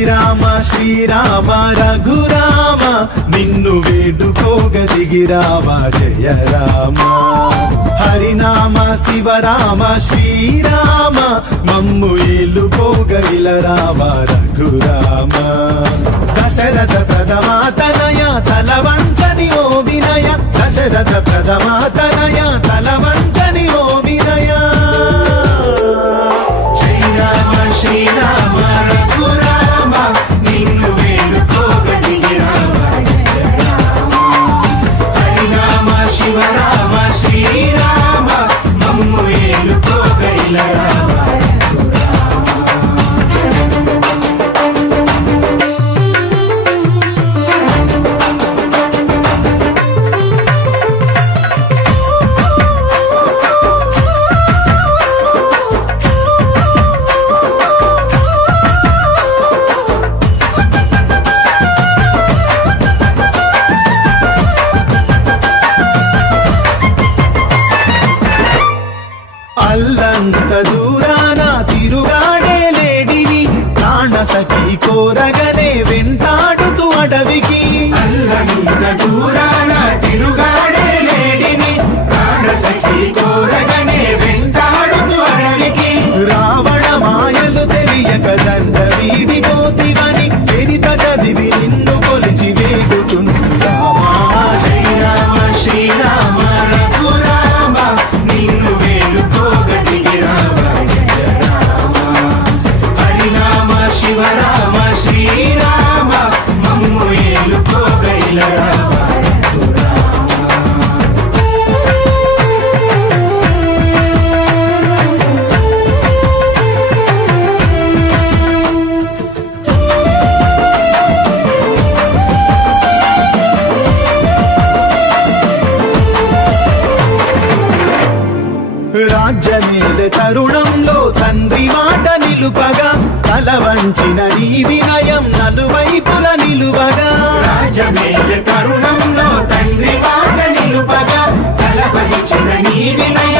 శ్రీరామ శ్రీరామ రఘురామ నిన్ను వేడుకోగ దిగిరావా జయ రామ హరినామ శివరామ శ్రీరామ మమ్ము ఏలుకోగ ఇలరావా రఘురామ దశరథ ప్రథమాతనయ తలవంచని ఓ వినయ దశరథ ప్రథమాతనయ తలవంచని ఓ వినయ శ్రీరామ శ్రీరామ రఘురామ నిన్ను వేడుకోగ దిగిరావా జయ రామ హరినామ శివరామ శ్రీరామ మమ్ము ఏలుకోగ ఇలరావా అల్లంత దూరాన తిరుగాడే లేడిని ప్రాణ సఖి కోరగనే వెంటాడుతూ అడవికి అల్లంత దూరాన తిరుగాడే లేడిని ప్రాణ సఖి కోరగనే వెంటాడుతూ అడవికి రావణ మాయలు తెలియక దండ వీడిపోతివని చరిత చదివి నిన్ను కొలిచి వేగుచుంటున్నామా శ్రీరామ శ్రీరామ రఘురామ నిన్ను వేడుకోగ దిగిరావా జయ రామ హరినామ శివరామ శ్రీరామ మమ్ము ఏలుకోగ ఇలరావా రాజ్యమేల తరుణంలో తండ్రి మాట నిలుపగా తల వంచిన నీ వినయం నలువైపుల నిలువగా రాజమేల తరుణంలో తండ్రి మాట నిలుపగా తల వంచిన నీ వినయం